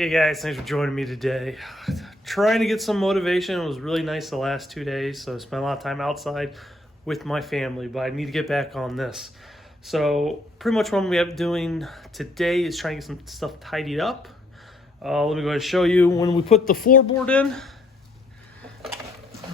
Hey guys, thanks for joining me today. Trying to get some motivation. It was really nice the last 2 days, so I spent a lot of time outside with my family, but I need to get back on this. So pretty much what I'm going to be doing today is trying to get some stuff tidied up. Let me go ahead and show you when we put the floorboard in.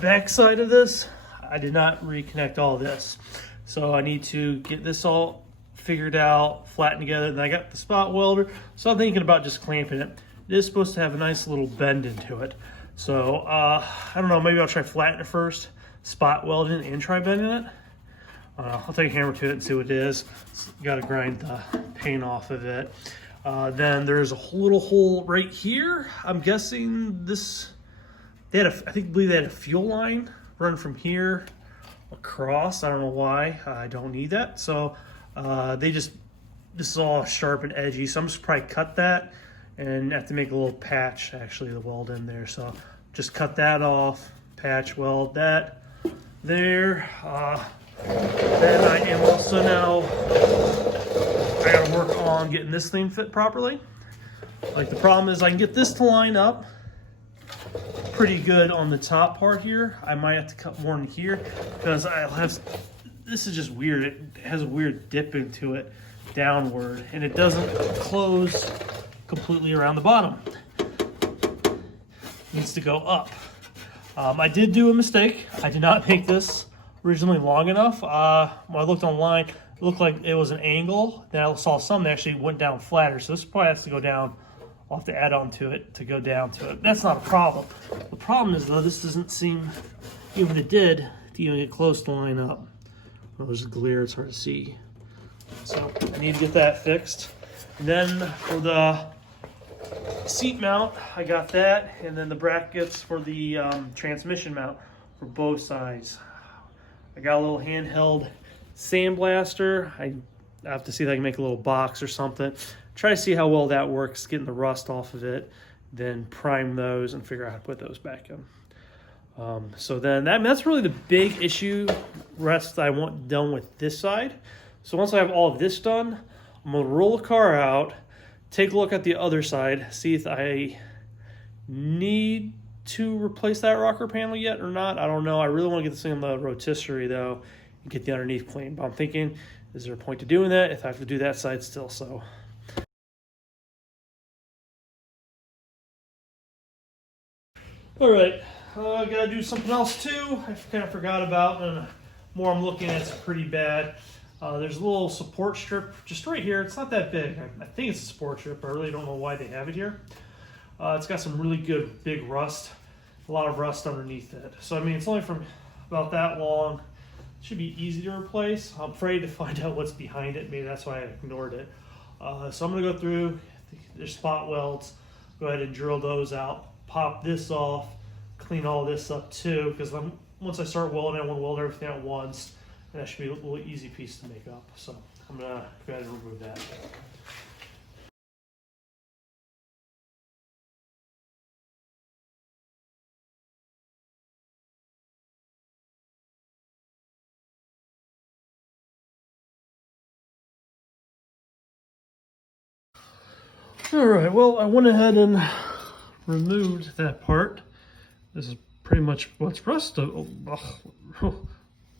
Back side of this, I did not reconnect all this. So I need to get this all figured out, flattened together, and I got the spot welder. So I'm thinking about just clamping it. It is supposed to have a nice little bend into it. So I don't know, maybe I'll try flattening it first, spot welding and try bending it. I'll take a hammer to it and see what it is. Got to grind the paint off of it. Then there's a little hole right here. I'm guessing this, they had I believe they had a fuel line run from here across. I don't know why. I don't need that. So this is all sharp and edgy. So I'm just probably cut that and have to make a little patch actually to weld in there. So just cut that off, patch weld that there. Then I am also now, I gotta work on getting this thing fit properly. Like the problem is I can get this to line up pretty good on the top part here. I might have to cut more in here because this is just weird. It has a weird dip into it downward and it doesn't close completely around the bottom. It needs to go up. I did do a mistake. I did not make this originally long enough. When I looked online, it looked like it was an angle. Then I saw some that actually went down flatter. So this probably has to go down. I'll have to add on to it to go down to it. That's not a problem. The problem is though, this doesn't seem, even if it did, to even get close to line up. Well, there's a glare, it's hard to see. So I need to get that fixed. And then for the seat mount, I got that. And then the brackets for the transmission mount for both sides. I got a little handheld sandblaster. I have to see if I can make a little box or something. Try to see how well that works, getting the rust off of it, then prime those and figure out how to put those back in. So then that's really the big issue, rest I want done with this side. So once I have all of this done, I'm gonna roll the car out, take a look at the other side, see if I need to replace that rocker panel yet or not. I don't know. I really want to get this thing on the rotisserie though and get the underneath clean. But I'm thinking, is there a point to doing that if I have to do that side still? So. All right, I gotta do something else too. I kind of forgot about, and the more I'm looking at, it's pretty bad. There's a little support strip just right here. It's not that big. I think it's a support strip. I really don't know why they have it here. It's got some really good big rust, a lot of rust underneath it. So I mean, it's only from about that long. It should be easy to replace. I'm afraid to find out what's behind it. Maybe that's why I ignored it. So I'm gonna go through, there's spot welds, go ahead and drill those out, pop this off, clean all this up too, because once I start welding, I want to weld everything at once, and that should be a little easy piece to make up. So I'm gonna go ahead and remove that. All right, well, I went ahead and removed that part. This is pretty much what's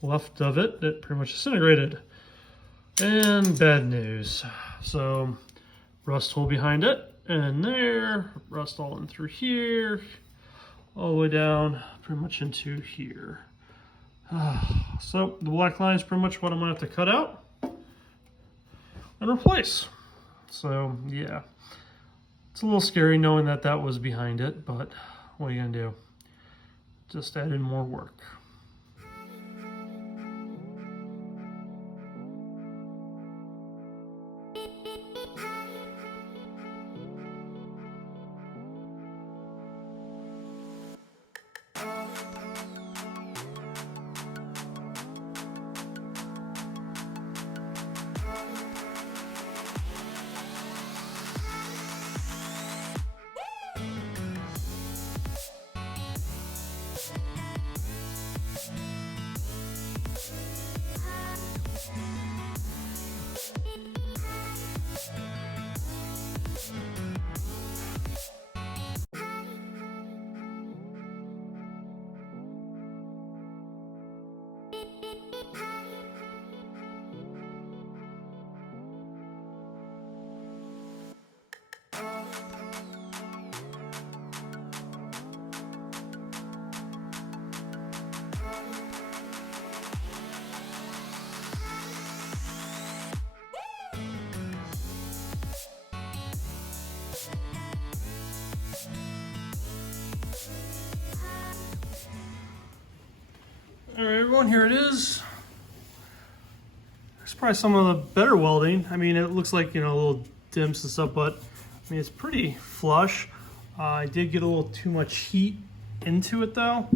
left of it. It pretty much disintegrated. And bad news. So rust hole behind it, and there, rust all in through here, all the way down pretty much into here. So the black line is pretty much what I'm gonna have to cut out and replace. So yeah, it's a little scary knowing that that was behind it, but what are you gonna do? Just add in more work. All right, everyone, here it is. It's probably some of the better welding. I mean, it looks like, you know, little dimps and stuff, but I mean, it's pretty flush. I did get a little too much heat into it though.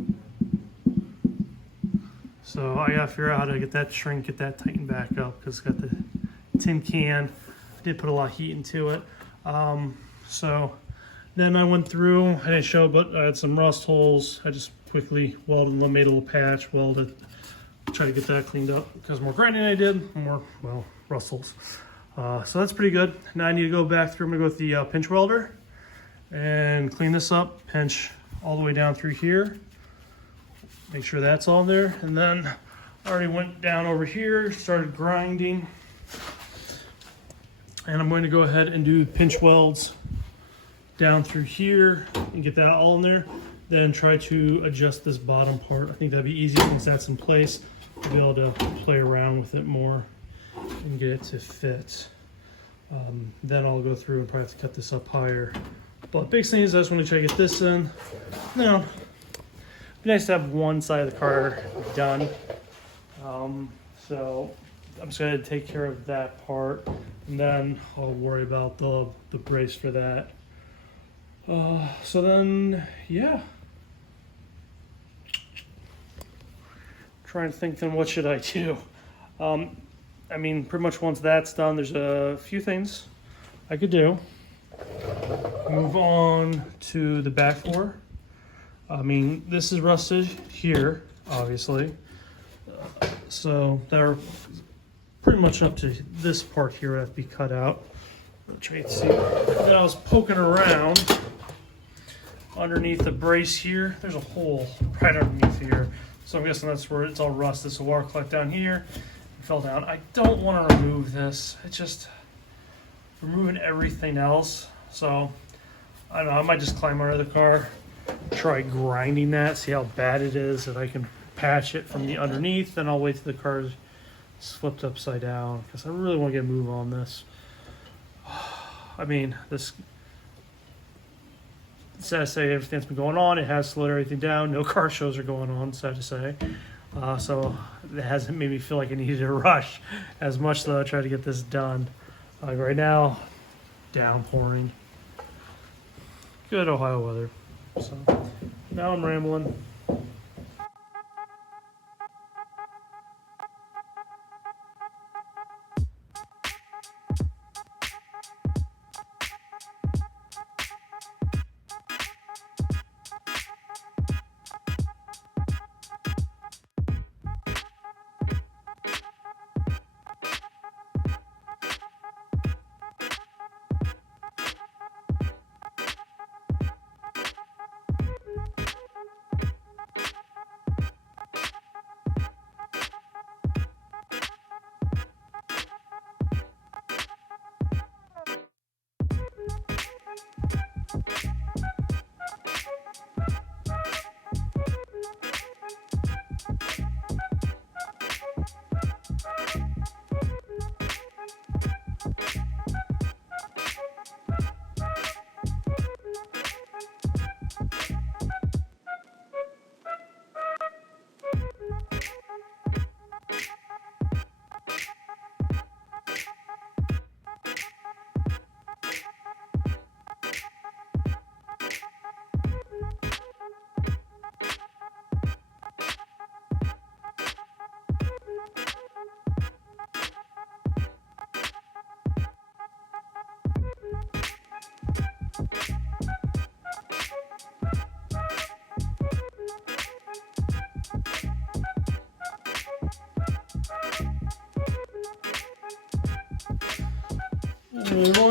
So I gotta figure out how to get that shrink, get that tightened back up, because it's got the tin can. I did put a lot of heat into it. So then I went through, I didn't show, but I had some rust holes. I just quickly welded them, made a little patch, welded, try to get that cleaned up, because more grinding I did, more, well, rust holes. So that's pretty good. Now I need to go back through, I'm gonna go with the pinch welder and clean this up, pinch all the way down through here. Make sure that's all there. And then I already went down over here, started grinding. And I'm going to go ahead and do pinch welds down through here and get that all in there. Then try to adjust this bottom part. I think that'd be easy once that's in place. I'll be able to play around with it more and get it to fit. Then I'll go through and probably have to cut this up higher. But big thing is I just want to try to get this in. Now, it'd be nice to have one side of the car done. So I'm just going to take care of that part, and then I'll worry about the brace for that. So then, yeah. Trying to think then what should I do? I mean, pretty much once that's done, there's a few things I could do. Move on to the back door. I mean, this is rusted here, obviously. So they're pretty much up to this part here would have to be cut out. I'll try to see. Then I was poking around underneath the brace here. There's a hole right underneath here. So I'm guessing that's where it's all rusted. So water collected down here and fell down. I don't want to remove this. It's just removing everything else. So I don't know, I might just climb under the car, try grinding that, see how bad it is. If I can patch it from the underneath, then I'll wait till the car's flipped upside down, because I really want to get a move on this. I mean, this, sad to say, everything's been going on. It has slowed everything down. No car shows are going on, sad to say. So it hasn't made me feel like I needed to rush as much, though I try to get this done. Like right now, downpouring. Good Ohio weather. So now I'm rambling.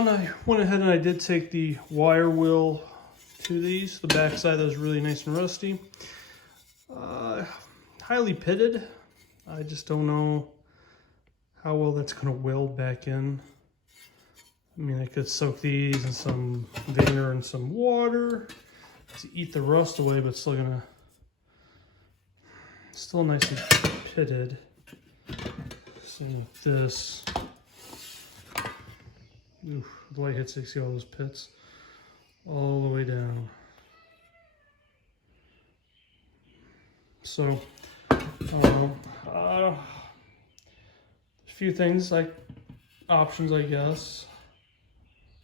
I went ahead and I did take the wire wheel to these. The back side that was really nice and rusty. Highly pitted. I just don't know how well that's going to weld back in. I mean, I could soak these in some vinegar and some water to eat the rust away, but still gonna, still nicely pitted. So this, oof, the light hits, you see all those pits all the way down. So A few things like options, I guess.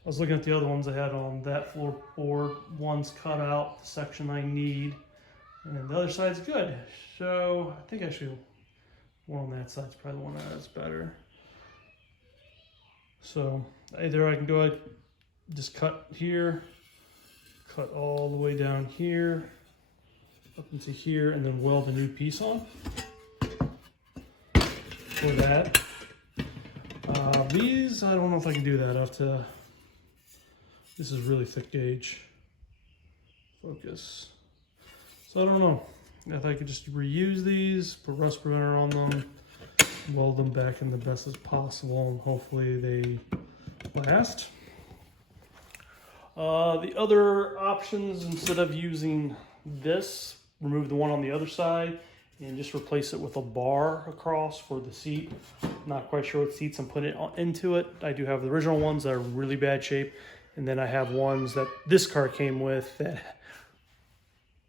I was looking at the other ones I had on that floorboard. One's cut out the section I need, and then the other side's good. So I think actually one on that side's probably the one that's better. So either I can go ahead, just cut here, cut all the way down here, up into here, and then weld a new piece on for that. These, I don't know if I can do that. I have to, this is really thick gauge. Focus. So I don't know if I could just reuse these, put rust preventer on them, weld them back in the best as possible, and hopefully they last. The other options, instead of using this, remove the one on the other side and just replace it with a bar across for the seat. Not quite sure what seats I'm putting into it. I do have the original ones that are in really bad shape, and then I have ones that this car came with that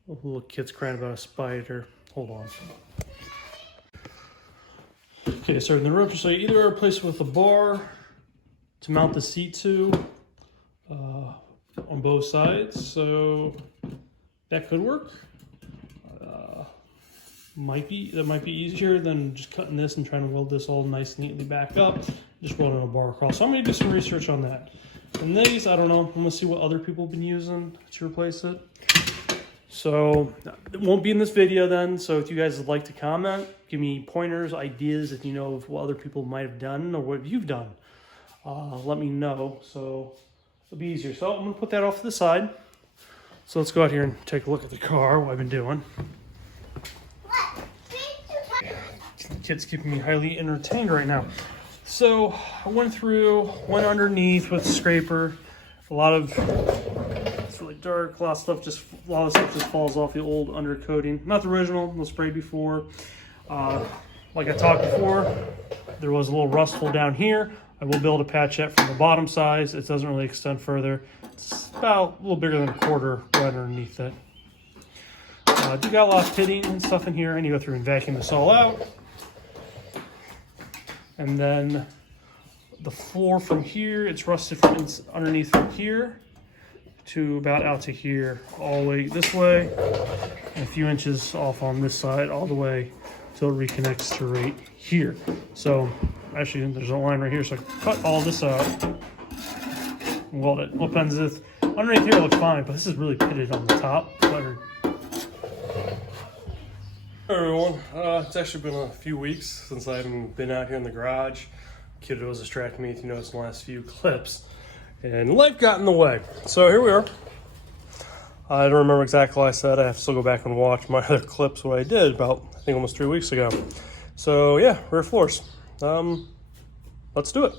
little kid's crying about a spider. Hold on. Okay, so in the room, so you either replace it with a bar to mount the seat to on both sides, so that could work. That might be easier than just cutting this and trying to weld this all nice neatly back up. Just welding a bar across. So I'm gonna do some research on that. And these, I don't know. I'm gonna see what other people have been using to replace it. So it won't be in this video then. So if you guys would like to comment, give me pointers, ideas, if you know of what other people might have done or what you've done, let me know. So it'll be easier. So I'm gonna put that off to the side. So let's go out here and take a look at the car, what I've been doing. The kid's keeping me highly entertained right now. So I went underneath with the scraper. It's really dark. A lot of stuff just falls off the old undercoating. Not the original, was sprayed before. Like I talked before, there was a little rustful down here. I will be able to patch that from the bottom size. It doesn't really extend further. It's about a little bigger than a quarter right underneath it. I do got a lot of pitting and stuff in here. I need to go through and vacuum this all out. And then the floor from here, it's rusted from underneath from here to about out to here, all the way this way, and a few inches off on this side, all the way till it reconnects to right here. So actually, there's a line right here, so I can cut all this out and weld it. What happens is underneath here it looks fine, but this is really pitted on the top. Hey everyone, it's actually been a few weeks since I haven't been out here in the garage. Kid was distracting me, if you notice in the last few clips, and life got in the way. So here we are. I don't remember exactly what I said. I have to still go back and watch my other clips, what I did about, I think, almost 3 weeks ago. So yeah, rear floors. Let's do it.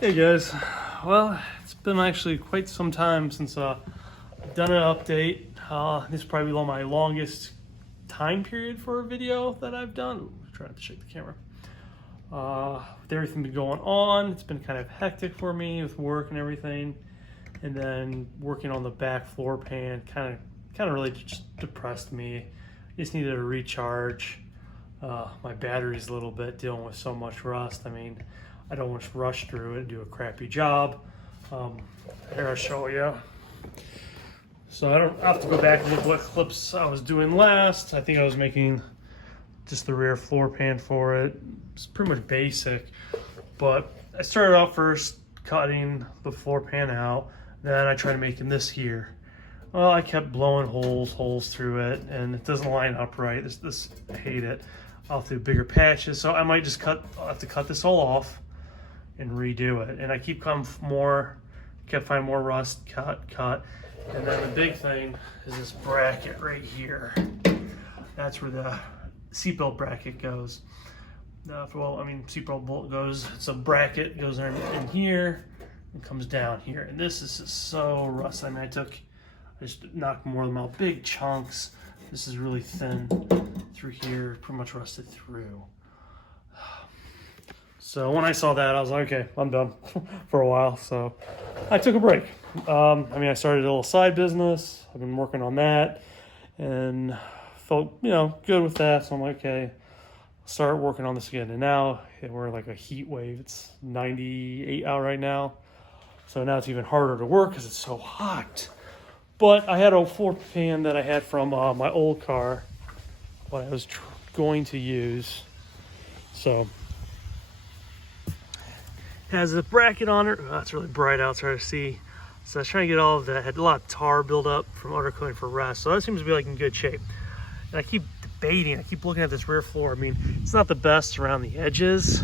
Hey guys, well, it's been actually quite some time since I've done an update. This is probably my longest time period for a video that I've done. Ooh, I'm trying to shake the camera. With everything been going on, it's been kind of hectic for me with work and everything, and then working on the back floor pan kind of really just depressed me. I just needed a recharge. My battery's a little bit dealing with so much rust. I mean, I don't want to rush through it and do a crappy job. Here I'll show you. So I'll have to go back and look what clips I was doing last. I think I was making just the rear floor pan for it. It's pretty much basic, but I started off first cutting the floor pan out. Then I tried making this here. Well, I kept blowing holes through it, and it doesn't line up right. I hate it. I'll have to do bigger patches, so I might just I'll have to cut this all off and redo it. And I kept finding more rust, cut. And then the big thing is this bracket right here. That's where the seatbelt bracket goes. Seatbelt bolt goes, it's a bracket, goes in here and comes down here. And this is just so rusty. I just knocked more of them out, big chunks. This is really thin through here, pretty much rusted through. So when I saw that, I was like, okay, I'm done for a while. So I took a break. I started a little side business. I've been working on that and felt, good with that. So I'm like, okay, start working on this again. And now we're in like a heat wave. It's 98 out right now. So now it's even harder to work because it's so hot. But I had a floor pan that I had from my old car, what I was going to use. So it has a bracket on it. Oh, it's really bright out, it's hard to see. So I was trying to get all of that. Had a lot of tar build up from undercoating for rust. So that seems to be like in good shape. And I keep debating, I keep looking at this rear floor. It's not the best around the edges,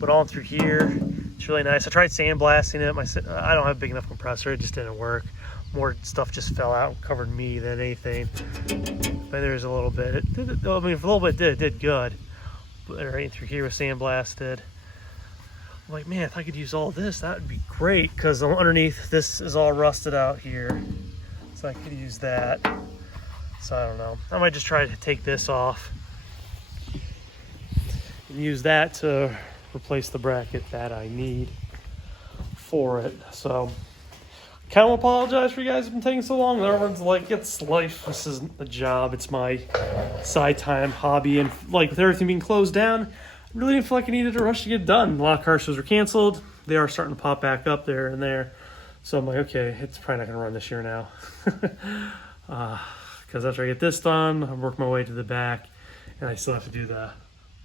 but all through here, it's really nice. I tried sandblasting it. I don't have a big enough compressor. It just didn't work. More stuff just fell out and covered me than anything. But there's a little bit. For a little bit it did good. But right through here was sandblasted. I'm like, man, if I could use all this, that would be great. Because underneath, this is all rusted out here. So I could use that. So I don't know. I might just try to take this off and use that to replace the bracket that I need for it. So kind of apologize for you guys have been taking so long. Everyone's like, it's life. This isn't a job. It's my side time hobby. And like with everything being closed down, I really didn't feel like I needed to rush to get done. A lot of car shows were canceled. They are starting to pop back up there and there. So I'm like, okay, it's probably not going to run this year now. Because after I get this done, I'm working my way to the back. And I still have to do the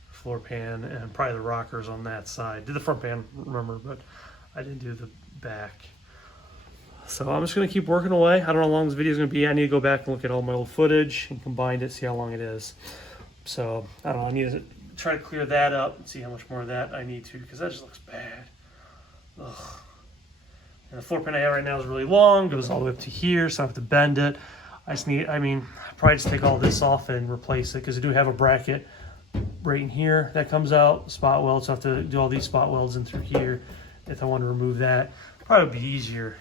floor pan and probably the rockers on that side. Did the front pan, remember, but I didn't do the back. So I'm just going to keep working away. I don't know how long this video is going to be. I need to go back and look at all my old footage and combine it, see how long it is. So I don't know. I need to try to clear that up and see how much more of that I need to, because that just looks bad. Ugh. And the floor pan I have right now is really long. It goes all the way up to here, so I have to bend it. I probably just take all this off and replace it, because I do have a bracket right in here that comes out, spot weld, so I have to do all these spot welds in through here if I want to remove that. Probably would be easier.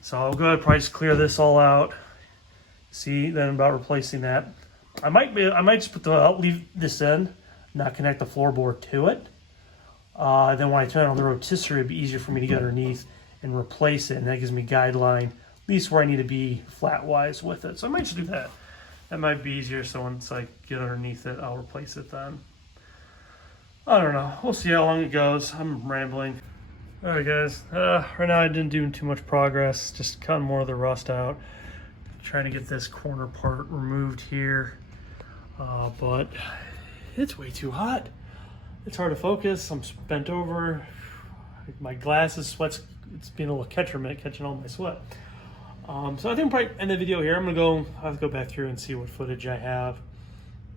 So I'll go ahead and probably just clear this all out. See then about replacing that. I might just leave this in, not connect the floorboard to it. Then when I turn on the rotisserie, it'd be easier for me to get underneath and replace it, and that gives me guideline, at least where I need to be flat-wise with it. So I might just do that. That might be easier, so once I get underneath it, I'll replace it then. I don't know. We'll see how long it goes. I'm rambling. Alright guys, right now I didn't do too much progress, just cutting more of the rust out. Trying to get this corner part removed here, but it's way too hot. It's hard to focus. I'm bent over. My glasses, sweat's, it's being a little catcher mitt, catching all my sweat. So I think I'll probably end the video here. I have to go back through and see what footage I have.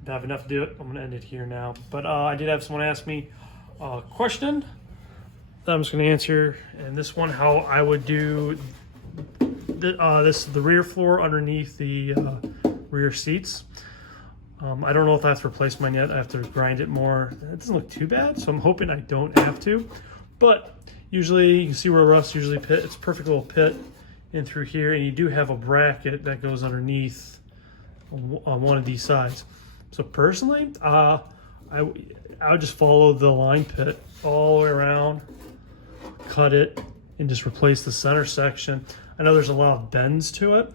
If I have enough to do it, I'm gonna end it here now. But I did have someone ask me a question that I'm just gonna answer. And this one, how I would do the rear floor underneath the rear seats. I don't know if I have to replace mine yet. I have to grind it more. It doesn't look too bad, so I'm hoping I don't have to. But usually, you can see where rust usually pit. It's a perfect little pit in through here, and you do have a bracket that goes underneath on one of these sides. So personally, I would just follow the line pit all the way around, cut it, and just replace the center section. I know there's a lot of bends to it.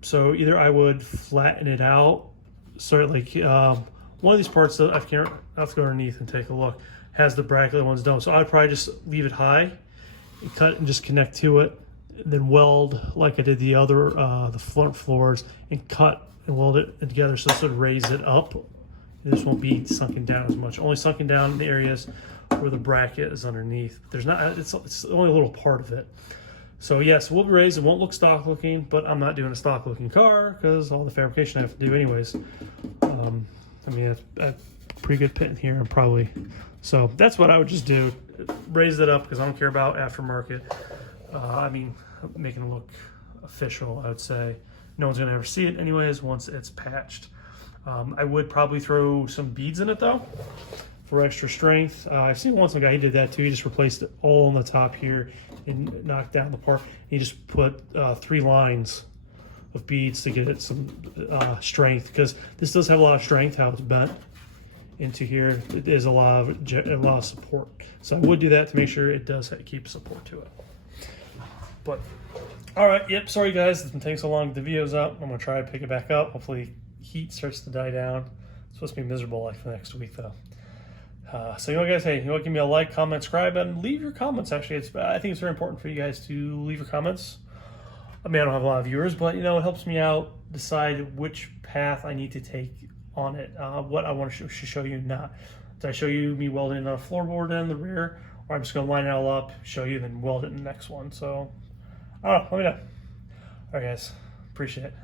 So either I would flatten it out, so like one of these parts that I have to go underneath and take a look, has the bracket, the one's done. So I'd probably just leave it high and cut and just connect to it and then weld like I did the other, the front floors, and cut and weld it together so this would raise it up. This won't be sunken down as much. Only sunken down in the areas where the bracket is underneath. There's not. It's only a little part of it. So yes, we'll raise. It won't look stock looking, but I'm not doing a stock looking car because all the fabrication I have to do anyways. I mean, a pretty good pit in here, and probably. So that's what I would just do. Raise it up because I don't care about aftermarket. I mean, making it look official. I would say no one's gonna ever see it anyways once it's patched. I would probably throw some beads in it though for extra strength. I've seen once a guy, he did that too. He just replaced it all on the top here and knocked down the part. He just put 3 lines of beads to get it some strength, because this does have a lot of strength how it's bent into here. It is a lot of support. So I would do that to make sure it does keep support to it. But all right, yep, sorry guys, it's been taking so long to get the videos up. I'm gonna try to pick it back up. Hopefully heat starts to die down. It's supposed to be miserable like for next week though. So you know, guys, hey, you know, give me a like, comment, subscribe, and leave your comments. Actually, I think it's very important for you guys to leave your comments. I mean, I don't have a lot of viewers, but you know, it helps me out decide which path I need to take on it. What I want to show you, not. Did I show you me welding a floorboard in the rear, or I'm just gonna line it all up, show you, then weld it in the next one. So I don't know. Let me know. All right, guys, appreciate it.